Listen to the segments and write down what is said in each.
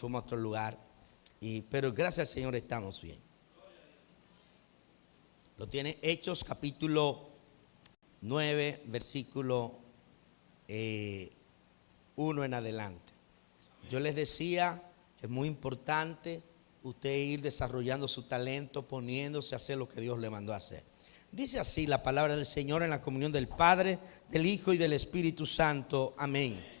fuimos a otro lugar. Pero gracias al Señor estamos bien. Lo tiene Hechos capítulo 9, versículo 1 en adelante. Yo les decía que es muy importante usted ir desarrollando su talento, poniéndose a hacer lo que Dios le mandó a hacer. Dice así la palabra del Señor en la comunión del Padre, del Hijo y del Espíritu Santo. Amén.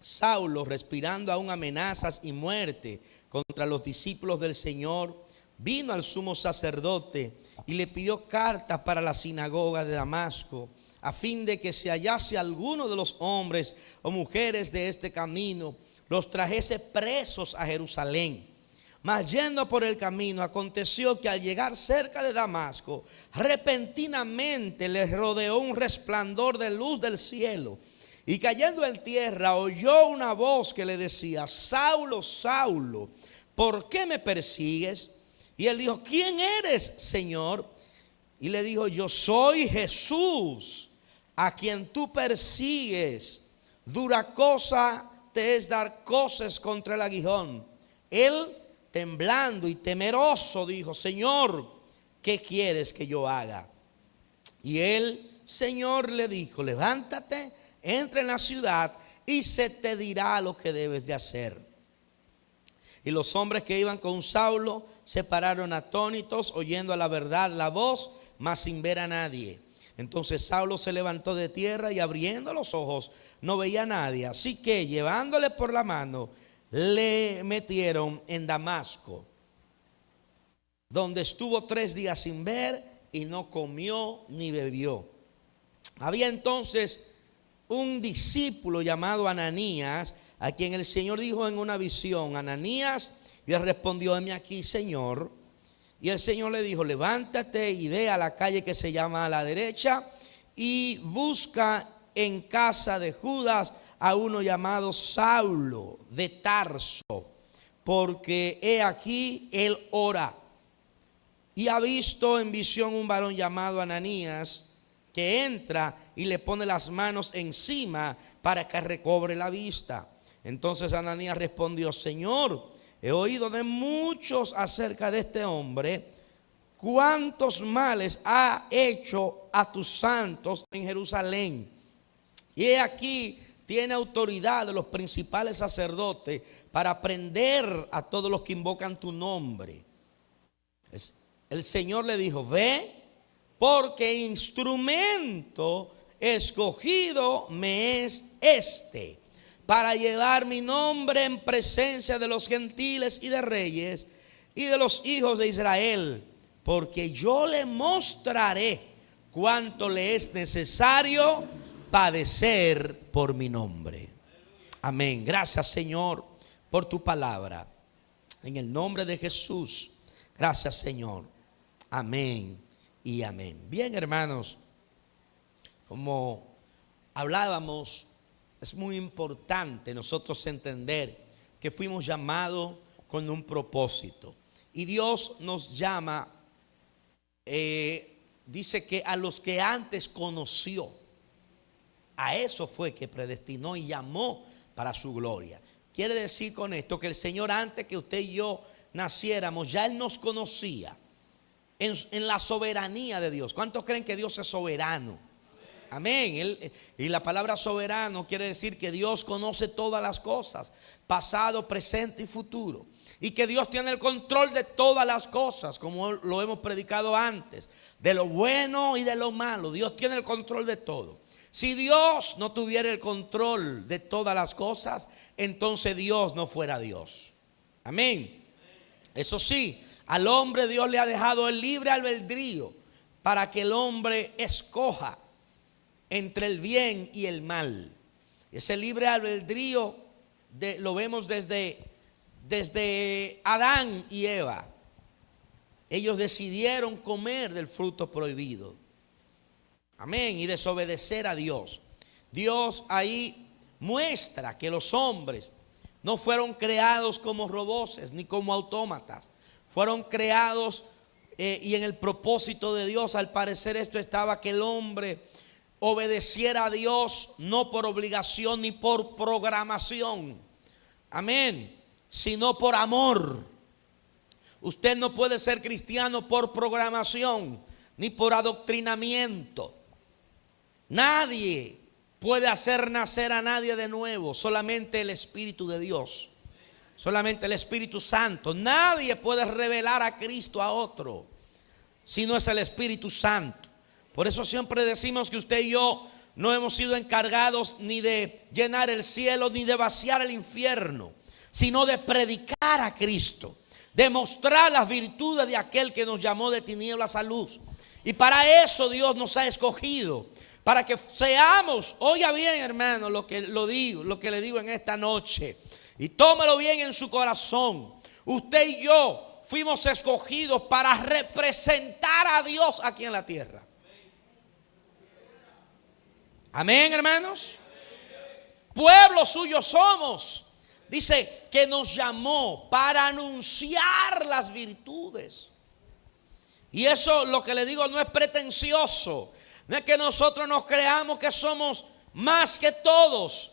Saulo, respirando aún amenazas y muerte contra los discípulos del Señor, vino al sumo sacerdote y le pidió cartas para la sinagoga de Damasco, a fin de que si hallase alguno de los hombres o mujeres de este camino, los trajese presos a Jerusalén. Mas yendo por el camino, aconteció que al llegar cerca de Damasco, repentinamente le rodeó un resplandor de luz del cielo. Y cayendo en tierra, oyó una voz que le decía: Saulo, Saulo, ¿por qué me persigues? Y él dijo: ¿quién eres, Señor? Y le dijo: yo soy Jesús, a quien tú persigues. Dura cosa te es dar coces contra el aguijón. Él, temblando y temeroso, dijo: Señor, ¿qué quieres que yo haga? Y el Señor le dijo: levántate, entra en la ciudad y se te dirá lo que debes de hacer. Y los hombres que iban con Saulo se pararon atónitos, oyendo a la verdad la voz, mas sin ver a nadie. Entonces Saulo se levantó de tierra y abriendo los ojos no veía a nadie. Así que llevándole por la mano, le metieron en Damasco, donde estuvo 3 días sin ver y no comió ni bebió. Había entonces un discípulo llamado Ananías, a quien el Señor dijo en una visión: Ananías, y él respondió: heme aquí, Señor. Y el Señor le dijo: levántate y ve a la calle que se llama a la derecha y busca en casa de Judas a uno llamado Saulo de Tarso, porque he aquí él ora. Y ha visto en visión un varón llamado Ananías, que entra y le pone las manos encima para que recobre la vista. Entonces Ananías respondió: Señor, he oído de muchos acerca de este hombre, cuántos males ha hecho a tus santos en Jerusalén. Y he aquí tiene autoridad de los principales sacerdotes para prender a todos los que invocan tu nombre. El Señor le dijo: ve, porque instrumento escogido me es este, para llevar mi nombre en presencia de los gentiles y de reyes y de los hijos de Israel, porque yo le mostraré cuánto le es necesario padecer por mi nombre. Amén. Gracias, Señor, por tu palabra. En el nombre de Jesús. Gracias, Señor. Amén y amén. Bien, hermanos, como hablábamos, es muy importante nosotros entender que fuimos llamados con un propósito. Y Dios nos llama, dice que a los que antes conoció, a eso fue que predestinó y llamó para su gloria. Quiere decir con esto que el Señor, antes que usted y yo naciéramos, ya Él nos conocía en la soberanía de Dios. ¿Cuántos creen que Dios es soberano? Amén. Y la palabra soberano quiere decir que Dios conoce todas las cosas, pasado, presente y futuro. Y que Dios tiene el control de todas las cosas, como lo hemos predicado antes, de lo bueno y de lo malo. Dios tiene el control de todo. Si Dios no tuviera el control de todas las cosas, entonces Dios no fuera Dios. Amén. Eso sí, al hombre Dios le ha dejado el libre albedrío para que el hombre escoja entre el bien y el mal. Ese libre albedrío lo vemos desde Adán y Eva. Ellos decidieron comer del fruto prohibido. Amén. Y desobedecer a Dios. Dios ahí muestra que los hombres no fueron creados como robots ni como autómatas. Fueron creados y en el propósito de Dios, al parecer esto estaba, que el hombre obedeciera a Dios no por obligación ni por programación. Amén. sino por amor. Usted no puede ser cristiano por programación ni por adoctrinamiento. Nadie puede hacer nacer a nadie de nuevo, solamente el Espíritu de Dios, solamente el Espíritu Santo. Nadie puede revelar a Cristo a otro si no es el Espíritu Santo. Por eso siempre decimos que usted y yo no hemos sido encargados ni de llenar el cielo ni de vaciar el infierno, sino de predicar a Cristo, de mostrar las virtudes de aquel que nos llamó de tinieblas a luz. Y para eso Dios nos ha escogido, para que seamos, oiga bien hermano lo que le digo en esta noche, y tómelo bien en su corazón. Usted y yo fuimos escogidos para representar a Dios aquí en la tierra. Amén, hermanos. Pueblo suyo somos. Dice que nos llamó para anunciar las virtudes. Y eso, lo que le digo, no es pretencioso. No es que nosotros nos creamos que somos más que todos.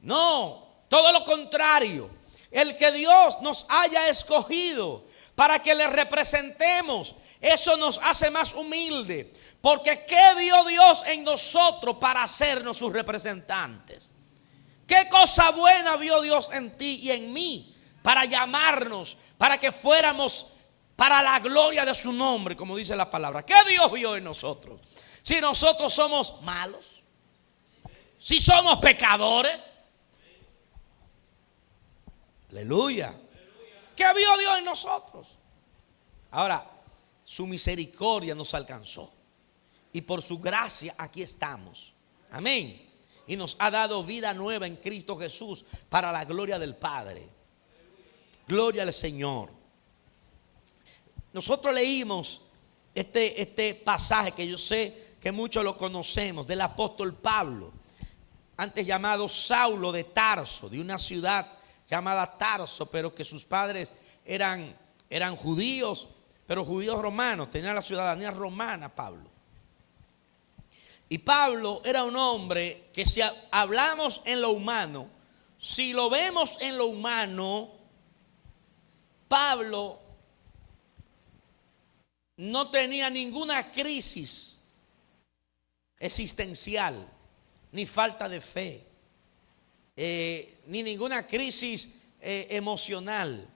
No, todo lo contrario. El que Dios nos haya escogido para que le representemos, eso nos hace más humildes. Porque ¿qué vio Dios en nosotros para hacernos sus representantes? ¿Qué cosa buena vio Dios en ti y en mí para llamarnos, para que fuéramos para la gloria de su nombre, como dice la palabra? ¿Qué Dios vio en nosotros? Si nosotros somos malos, si somos pecadores. Aleluya. ¿Qué vio Dios en nosotros? Ahora, su misericordia nos alcanzó. Y por su gracia aquí estamos. Amén. Y nos ha dado vida nueva en Cristo Jesús para la gloria del Padre. Gloria al Señor. Nosotros leímos este pasaje que yo sé que muchos lo conocemos, del apóstol Pablo, antes llamado Saulo de Tarso, de una ciudad llamada Tarso, pero que sus padres eran judíos, pero judíos romanos, tenían la ciudadanía romana Pablo. Y Pablo era un hombre que, si hablamos en lo humano, si lo vemos en lo humano, Pablo no tenía ninguna crisis existencial, ni falta de fe, ni ninguna crisis emocional.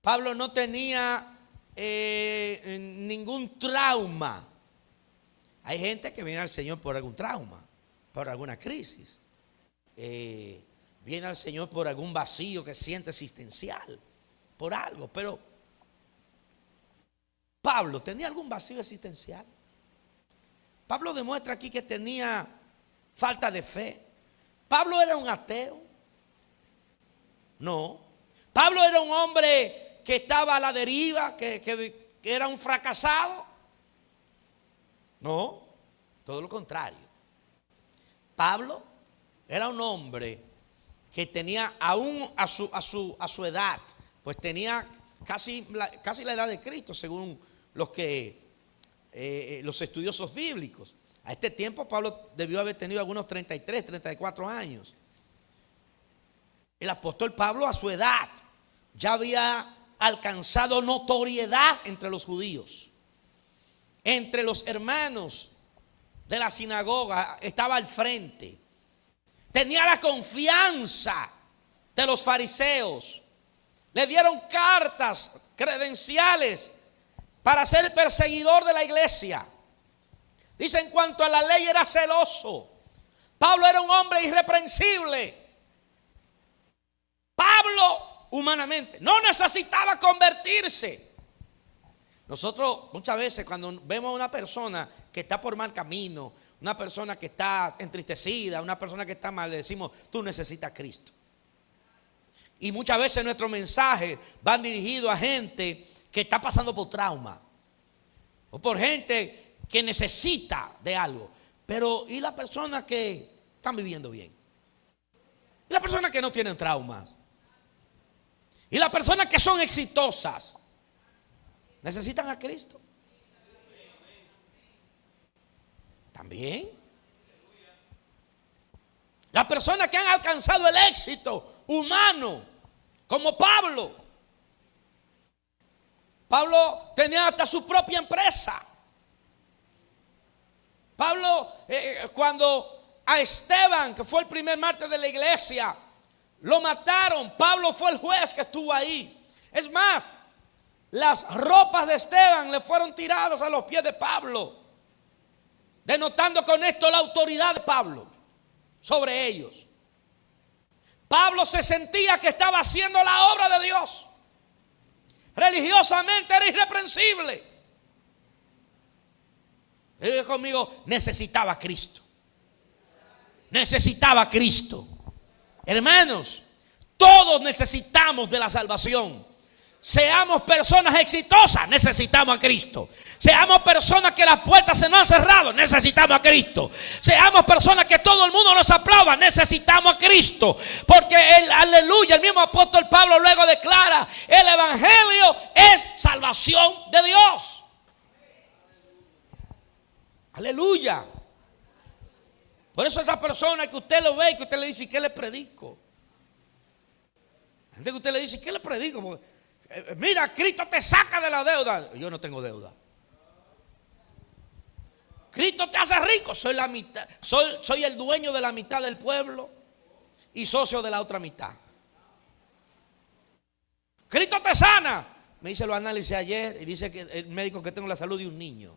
Pablo no tenía ningún trauma. Hay gente que viene al Señor por algún trauma, por alguna crisis. Viene al Señor por algún vacío que siente existencial, por algo. Pero Pablo tenía algún vacío existencial. Pablo demuestra aquí que tenía falta de fe. Pablo era un ateo. No. Pablo era un hombre que estaba a la deriva, que era un fracasado. No, todo lo contrario. Pablo era un hombre que tenía, aún a su edad, pues tenía casi la edad de Cristo, según los estudiosos bíblicos. A este tiempo Pablo debió haber tenido algunos 33, 34 años. El apóstol Pablo a su edad ya había alcanzado notoriedad entre los judíos. Entre los hermanos de la sinagoga estaba al frente. Tenía la confianza de los fariseos. Le dieron cartas, credenciales para ser perseguidor de la iglesia. Dice, en cuanto a la ley era celoso. Pablo era un hombre irreprensible. Pablo, humanamente, no necesitaba convertirse. Nosotros muchas veces cuando vemos a una persona que está por mal camino, una persona que está entristecida, una persona que está mal, le decimos, tú necesitas a Cristo. Y muchas veces nuestros mensajes van dirigidos a gente que está pasando por trauma, o por gente que necesita de algo. Pero ¿y las personas que están viviendo bien? ¿Y las personas que no tienen traumas? ¿Y las personas que son exitosas? ¿Necesitan a Cristo? También. Las personas que han alcanzado el éxito humano Como Pablo. Pablo tenía hasta su propia empresa. Pablo, cuando a Esteban, que fue el primer mártir de la iglesia, lo mataron, Pablo fue el juez que estuvo ahí. Es más, las ropas de Esteban le fueron tiradas a los pies de Pablo, denotando con esto la autoridad de Pablo sobre ellos. Pablo se sentía que estaba haciendo la obra de Dios. Religiosamente era irreprensible. Diga conmigo, necesitaba a Cristo. Necesitaba a Cristo. Hermanos, todos necesitamos de la salvación. Seamos personas exitosas, necesitamos a Cristo. Seamos personas que las puertas se nos han cerrado, necesitamos a Cristo. Seamos personas que todo el mundo nos aplauda, necesitamos a Cristo. Porque aleluya, el mismo apóstol Pablo luego declara, el evangelio es salvación de Dios. Aleluya. Por eso esa persona que usted lo ve y que usted le dice, ¿qué le predico? Gente que usted le dice, ¿qué le predico? Porque, mira, Cristo te saca de la deuda. Yo no tengo deuda. Cristo te hace rico. Soy la mitad, soy el dueño de la mitad del pueblo y socio de la otra mitad. Cristo te sana. Me hice los análisis ayer y dice que el médico que tengo la salud de un niño.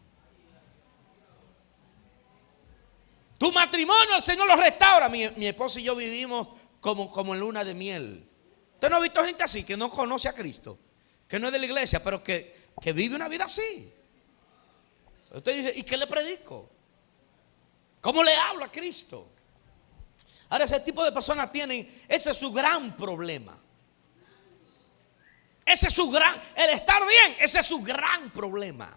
Tu matrimonio el Señor lo restaura. Mi esposa y yo vivimos como en luna de miel. ¿Usted no ha visto gente así que no conoce a Cristo? Que no es de la iglesia, pero que vive una vida así. Usted dice, ¿y qué le predico? ¿Cómo le hablo a Cristo? Ahora ese tipo de personas tienen, ese es su gran problema. Ese es su gran, el estar bien, ese es su gran problema.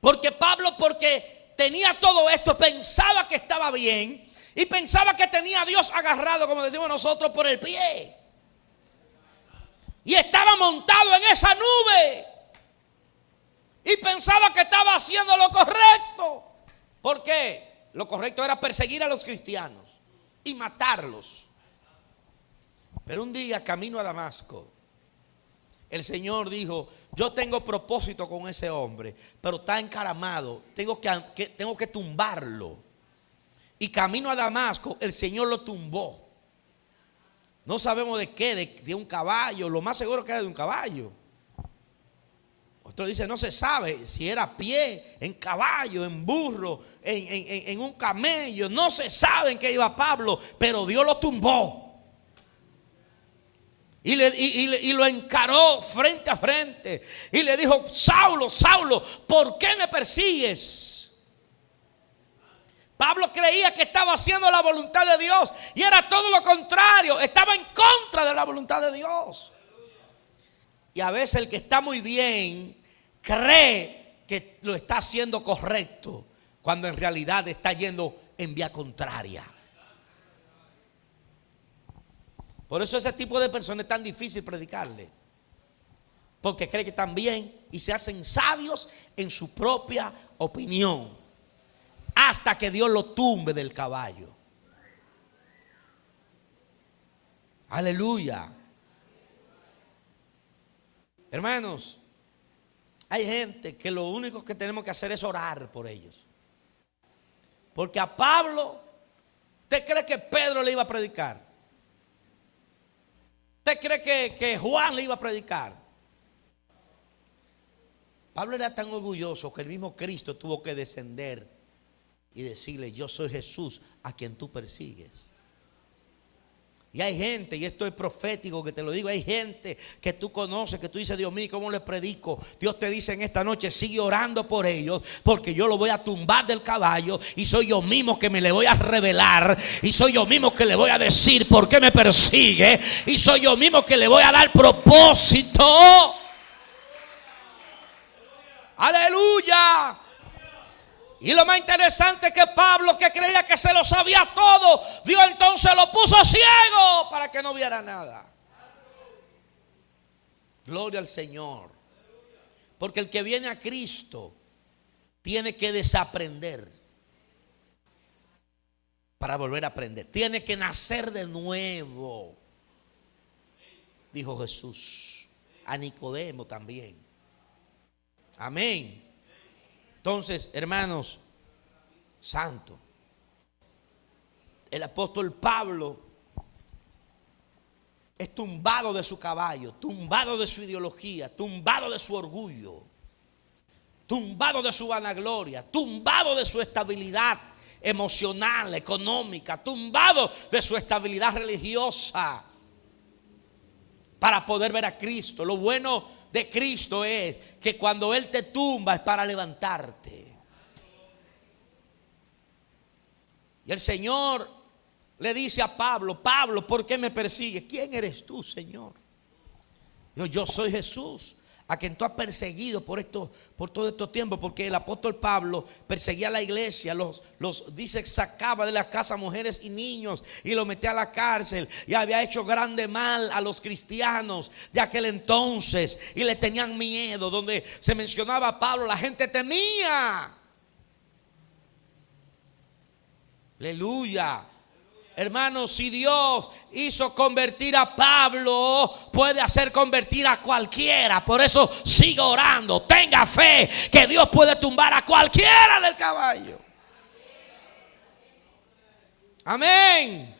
Porque Pablo, porque tenía todo esto, pensaba que estaba bien y pensaba que tenía a Dios agarrado, como decimos nosotros, por el pie. Y estaba montado en esa nube. Y pensaba que estaba haciendo lo correcto. ¿Por qué? Lo correcto era perseguir a los cristianos y matarlos. Pero un día, camino a Damasco, el Señor dijo, yo tengo propósito con ese hombre, pero está encaramado, tengo que tumbarlo. Y camino a Damasco, el Señor lo tumbó. No sabemos de qué, de un caballo, lo más seguro que era de un caballo. Otro dice, no se sabe si era a pie, en caballo, en burro, en un camello. No se sabe en qué iba Pablo, pero Dios lo tumbó. Y lo encaró frente a frente. Y le dijo, Saulo, Saulo, ¿por qué me persigues? Pablo creía que estaba haciendo la voluntad de Dios y era todo lo contrario, estaba en contra de la voluntad de Dios. Y a veces el que está muy bien cree que lo está haciendo correcto, cuando en realidad está yendo en vía contraria. Por eso ese tipo de personas es tan difícil predicarle, porque cree que están bien y se hacen sabios en su propia opinión, hasta que Dios lo tumbe del caballo. Aleluya. Hermanos, hay gente que lo único que tenemos que hacer es orar por ellos. Porque a Pablo, ¿usted cree que Pedro le iba a predicar? ¿Usted cree que Juan le iba a predicar? Pablo era tan orgulloso que el mismo Cristo tuvo que descender y decirle, yo soy Jesús a quien tú persigues. Y hay gente, y esto es profético que te lo digo, hay gente que tú conoces, que tú dices, Dios mío, ¿cómo les predico? Dios te dice en esta noche, sigue orando por ellos, porque yo lo voy a tumbar del caballo y soy yo mismo que me le voy a revelar, y soy yo mismo que le voy a decir por qué me persigue, y soy yo mismo que le voy a dar propósito. Aleluya. Y lo más interesante es que Pablo, que creía que se lo sabía todo, Dios entonces lo puso ciego para que no viera nada. Gloria al Señor. Porque el que viene a Cristo tiene que desaprender para volver a aprender. Tiene que nacer de nuevo. dijo Jesús. A Nicodemo también. Amén. Entonces, hermanos, santo, el apóstol Pablo es tumbado de su caballo, tumbado de su ideología, tumbado de su orgullo, tumbado de su vanagloria, tumbado de su estabilidad emocional, económica, tumbado de su estabilidad religiosa, para poder ver a Cristo. Lo bueno de Cristo es que cuando Él te tumba es para levantarte. Y el Señor le dice a Pablo: Pablo, ¿por qué me persigues? ¿Quién eres tú, Señor? Yo soy Jesús, a quien tú has perseguido por todo estos tiempos. Porque el apóstol Pablo perseguía a la iglesia, dice, sacaba de la casa mujeres y niños y los metía a la cárcel, y había hecho grande mal a los cristianos de aquel entonces, y le tenían miedo. Donde se mencionaba a Pablo, la gente temía. Aleluya. Hermanos, si Dios hizo convertir a Pablo, puede hacer convertir a cualquiera. Por eso siga orando, tenga fe que Dios puede tumbar a cualquiera del caballo. Amén.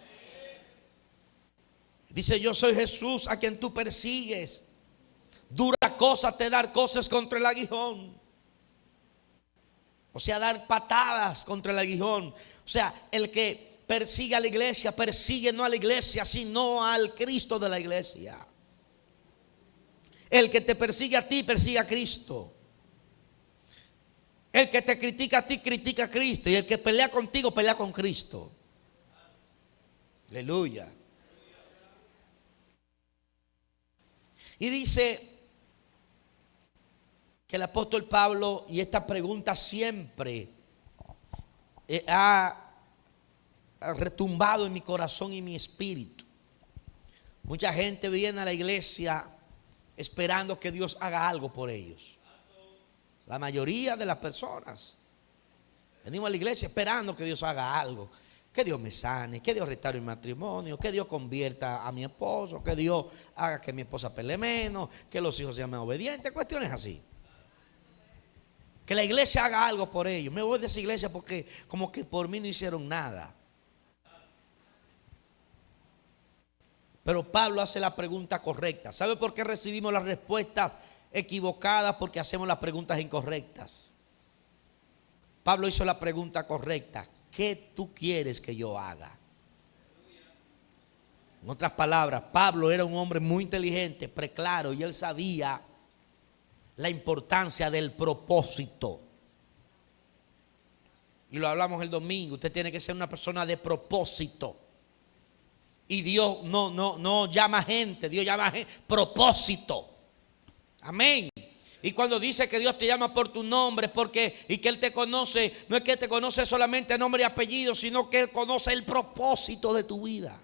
Dice: yo soy Jesús a quien tú persigues. Dura cosa te dar cosas contra el aguijón. O sea, dar patadas contra el aguijón. O sea, el que persigue a la iglesia, persigue no a la iglesia, sino al Cristo de la iglesia. El que te persigue a ti, persigue a Cristo. El que te critica a ti, critica a Cristo. Y el que pelea contigo, pelea con Cristo. Aleluya. Y dice que el apóstol Pablo, y esta pregunta siempre ha retumbado en mi corazón y mi espíritu. Mucha gente viene a la iglesia esperando que Dios haga algo por ellos. La mayoría de las personas venimos a la iglesia esperando que Dios haga algo. Que Dios me sane, que Dios restaure mi matrimonio, que Dios convierta a mi esposo, que Dios haga que mi esposa pelee menos, que los hijos sean más obedientes, cuestiones así. Que la iglesia haga algo por ellos. Me voy de esa iglesia porque como que por mí no hicieron nada. Pero Pablo hace la pregunta correcta. ¿Sabe por qué recibimos las respuestas equivocadas? Porque hacemos las preguntas incorrectas. Pablo hizo la pregunta correcta: ¿qué tú quieres que yo haga? En otras palabras, Pablo era un hombre muy inteligente, preclaro, y él sabía la importancia del propósito. Y lo hablamos el domingo. Usted tiene que ser una persona de propósito. Y Dios no llama gente, Dios llama gente, propósito. Amén. Y cuando dice que Dios te llama por tu nombre, y que Él te conoce, no es que te conoce solamente nombre y apellido, sino que Él conoce el propósito de tu vida.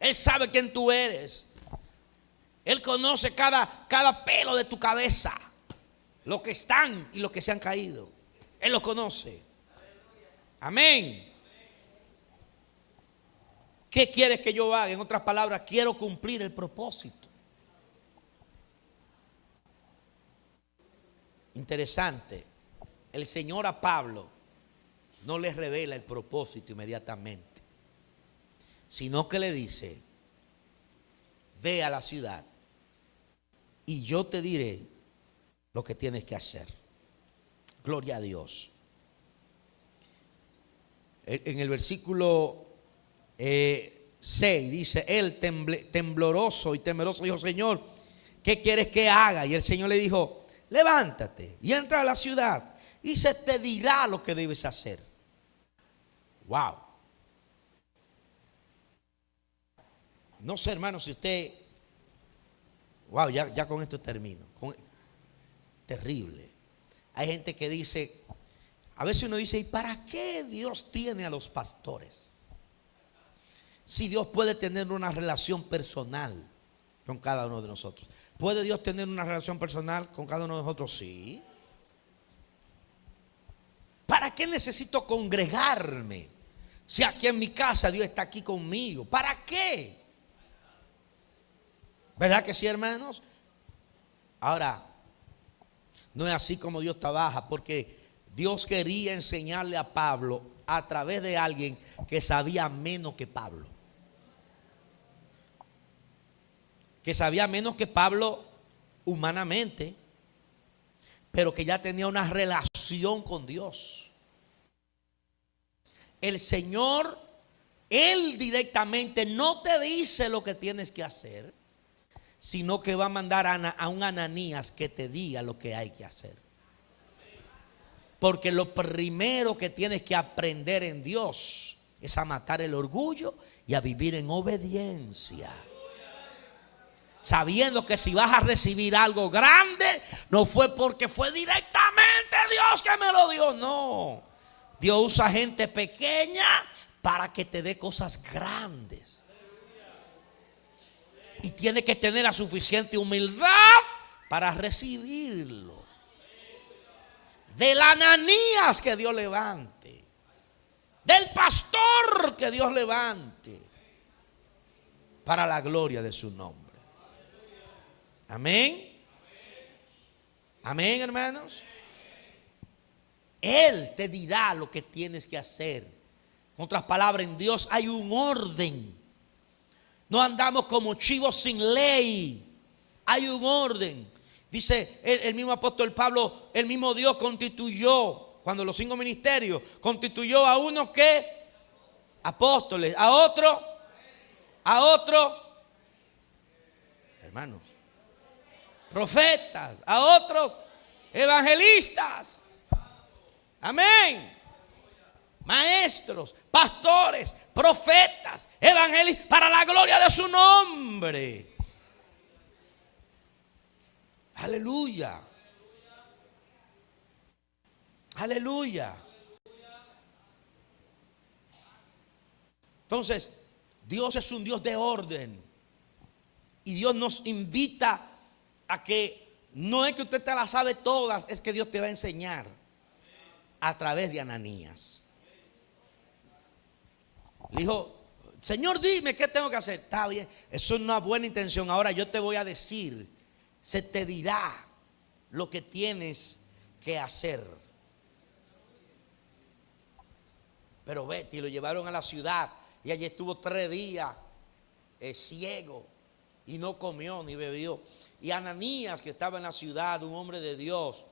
Él sabe quién tú eres. Él conoce cada pelo de tu cabeza, los que están y los que se han caído. Él los conoce. Amén. ¿Qué quieres que yo haga? En otras palabras, quiero cumplir el propósito. Interesante. El Señor a Pablo no le revela el propósito inmediatamente, sino que le dice: ve a la ciudad y yo te diré lo que tienes que hacer. Gloria a Dios. En el versículo 6 dice: él tembloroso y temeroso dijo: Señor, ¿qué quieres que haga? Y el Señor le dijo: levántate y entra a la ciudad y se te dirá lo que debes hacer. Wow. No sé, hermano, si usted... Wow, ya con esto termino. Terrible. Hay gente que dice, a veces uno dice: ¿y para qué Dios tiene a los pastores? Si Dios puede tener una relación personal con cada uno de nosotros. ¿Puede Dios tener una relación personal con cada uno de nosotros? Sí. ¿Para qué necesito congregarme si aquí en mi casa Dios está aquí conmigo? ¿Para qué? ¿Verdad que sí, hermanos? Ahora, no es así como Dios trabaja, porque Dios quería enseñarle a Pablo a través de alguien que sabía menos que Pablo. Que sabía menos que Pablo humanamente, pero que ya tenía una relación con Dios. El Señor, Él directamente no te dice lo que tienes que hacer, sino que va a mandar a un Ananías que te diga lo que hay que hacer. Porque lo primero que tienes que aprender en Dios es a matar el orgullo y a vivir en obediencia. Sabiendo que si vas a recibir algo grande, no fue porque fue directamente Dios que me lo dio. No, Dios usa gente pequeña para que te dé cosas grandes. Y tiene que tener la suficiente humildad para recibirlo. Del Ananías que Dios levante, del pastor que Dios levante, para la gloria de su nombre. Amén. Amén, hermanos. Él te dirá lo que tienes que hacer. En otras palabras, en Dios hay un orden. No andamos como chivos sin ley. Hay un orden. Dice el mismo apóstol Pablo, el mismo Dios constituyó, cuando los 5 ministerios, constituyó a unos que apóstoles, a otro, hermanos, profetas, a otros evangelistas. Amén. Maestros, pastores, profetas, evangelistas, para la gloria de su nombre. Aleluya. Aleluya. Entonces, Dios es un Dios de orden. Y Dios nos invita a que no es que usted te las sabe todas, es que Dios te va a enseñar a través de Ananías. Le dijo, Señor, dime qué tengo que hacer. Está bien, eso es una buena intención. Ahora yo te voy a decir, se te dirá lo que tienes que hacer. Pero vete, y lo llevaron a la ciudad y allí estuvo 3 días ciego y no comió ni bebió. Y Ananías, que estaba en la ciudad, un hombre de Dios,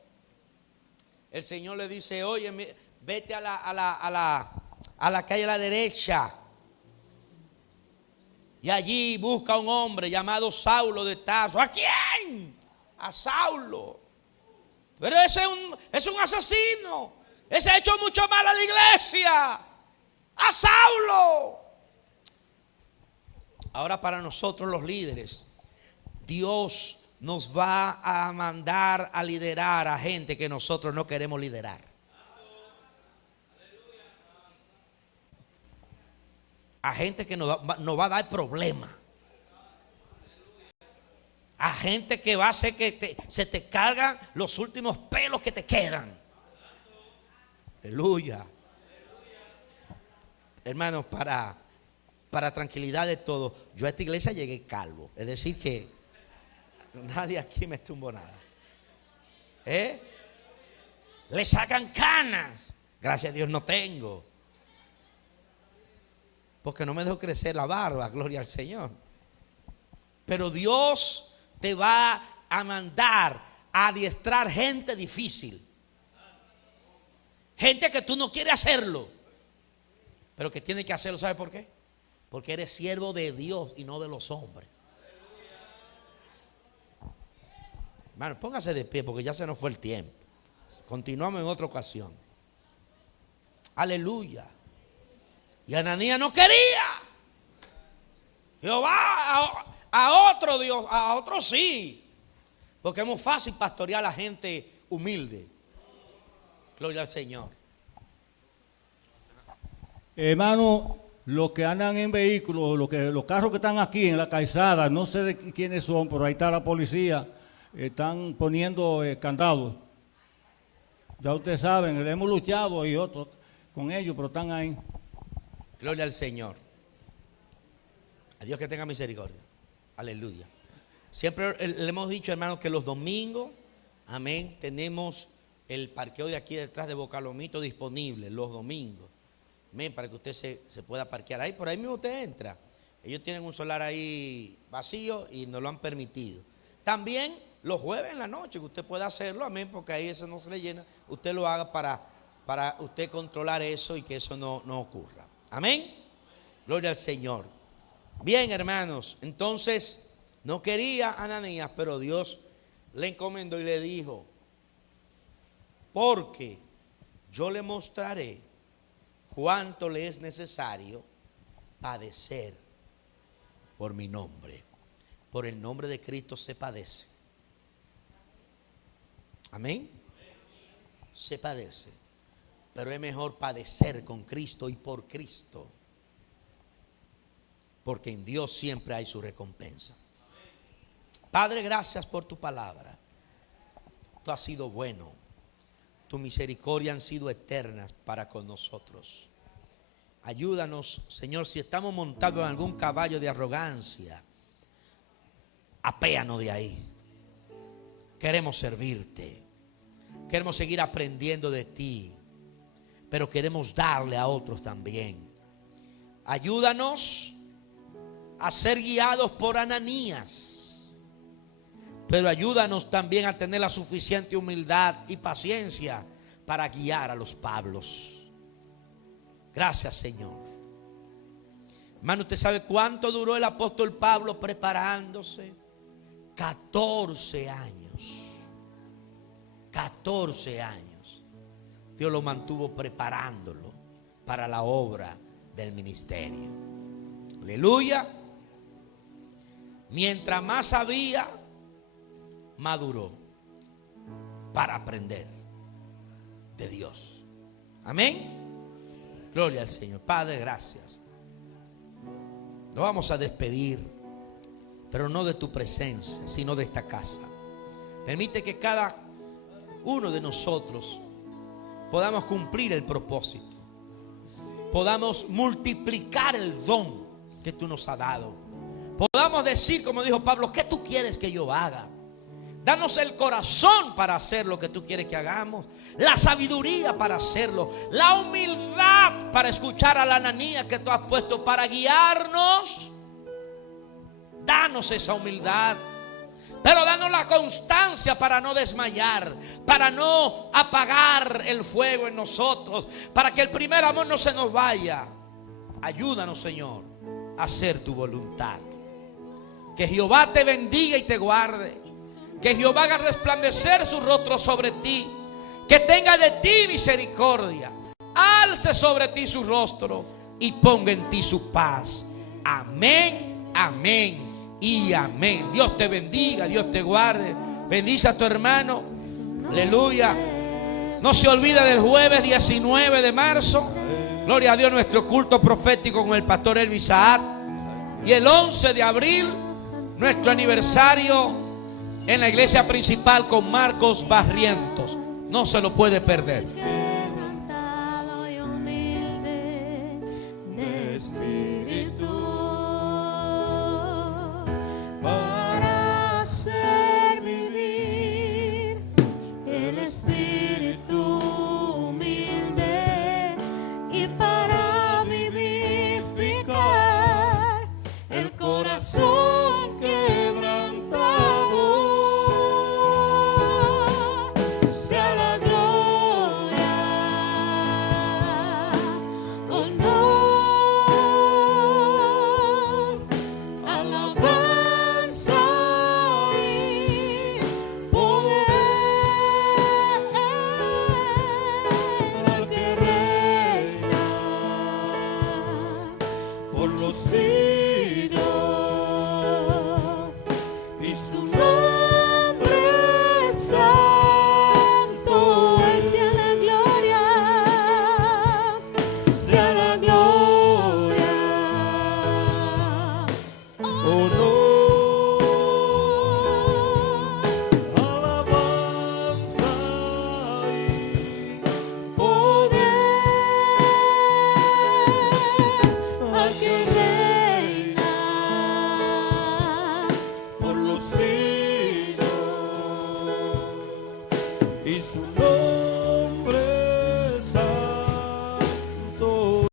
el Señor le dice, oye, vete a la calle a la derecha y allí busca a un hombre llamado Saulo de Tarso. ¿A quién? A Saulo. Pero ese es un asesino. Ese ha hecho mucho mal a la iglesia. A Saulo. Ahora, para nosotros los líderes, Dios nos va a mandar a liderar a gente que nosotros no queremos liderar. A gente que nos va a dar problemas. A gente que va a hacer que se te cargan los últimos pelos que te quedan. Aleluya. Hermanos, para tranquilidad de todos, yo a esta iglesia llegué calvo. Es decir que nadie aquí me tumbó nada. Le sacan canas. Gracias a Dios no tengo. Porque no me dejo crecer la barba, gloria al Señor. Pero Dios te va a mandar a adiestrar gente difícil. Gente que tú no quieres hacerlo, pero que tiene que hacerlo. ¿Sabe por qué? Porque eres siervo de Dios y no de los hombres. Hermano, póngase de pie porque ya se nos fue el tiempo. Continuamos en otra ocasión. Aleluya. Y Ananías no quería. Jehová a otro Dios, a otro sí. Porque es muy fácil pastorear a la gente humilde. Gloria al Señor. Hermano, los que andan en vehículos, los carros que están aquí en la calzada, no sé de quiénes son, pero ahí está la policía, están poniendo candados. Ya ustedes saben, hemos luchado y otros con ellos, pero están ahí. Gloria al Señor. A Dios que tenga misericordia. Aleluya. Siempre le hemos dicho, hermanos, que los domingos, amén, tenemos el parqueo de aquí detrás de Bocalomito disponible los domingos. Amén, para que usted se pueda parquear ahí. Por ahí mismo usted entra. Ellos tienen un solar ahí vacío y nos lo han permitido. También los jueves en la noche, que usted pueda hacerlo, amén, porque ahí eso no se le llena. Usted lo haga para usted controlar eso y que eso no ocurra. Amén. Gloria al Señor. Bien, hermanos, entonces no quería Ananías, pero Dios le encomendó y le dijo: porque yo le mostraré cuánto le es necesario padecer por mi nombre. Por el nombre de Cristo se padece. Amén. Se padece. Pero es mejor padecer con Cristo y por Cristo, porque en Dios siempre hay su recompensa. Padre, gracias por tu palabra. Tú has sido bueno. Tu misericordia han sido eternas para con nosotros. Ayúdanos, Señor, si estamos montados en algún caballo de arrogancia, apéanos de ahí. Queremos servirte. Queremos seguir aprendiendo de ti, pero queremos darle a otros también. Ayúdanos a ser guiados por Ananías, pero ayúdanos también a tener la suficiente humildad y paciencia para guiar a los Pablos. Gracias, Señor. Hermano, ¿usted sabe cuánto duró el apóstol Pablo preparándose? 14 años. 14 años. Dios lo mantuvo preparándolo para la obra del ministerio. Aleluya. Mientras más sabía, maduró para aprender de Dios. Amén. Gloria al Señor. Padre, gracias. Nos vamos a despedir, pero no de tu presencia, sino de esta casa. Permite que cada uno de nosotros podamos cumplir el propósito, podamos multiplicar el don que tú nos has dado, podamos decir, como dijo Pablo, ¿qué tú quieres que yo haga? Danos el corazón para hacer lo que tú quieres que hagamos, la sabiduría para hacerlo, la humildad para escuchar a la Ananías que tú has puesto para guiarnos. Danos esa humildad, pero danos la constancia para no desmayar, para no apagar el fuego en nosotros, para que el primer amor no se nos vaya. Ayúdanos, Señor, a hacer tu voluntad. Que Jehová te bendiga y te guarde. Que Jehová haga resplandecer su rostro sobre ti. Que tenga de ti misericordia. Alce sobre ti su rostro y ponga en ti su paz. Amén, amén y amén. Dios te bendiga, Dios te guarde. Bendice a tu hermano. Aleluya. No se olvida del jueves 19 de marzo. Gloria a Dios, nuestro culto profético con el pastor Elvis Saad. Y el 11 de abril, nuestro aniversario en la iglesia principal con Marcos Barrientos. No se lo puede perder.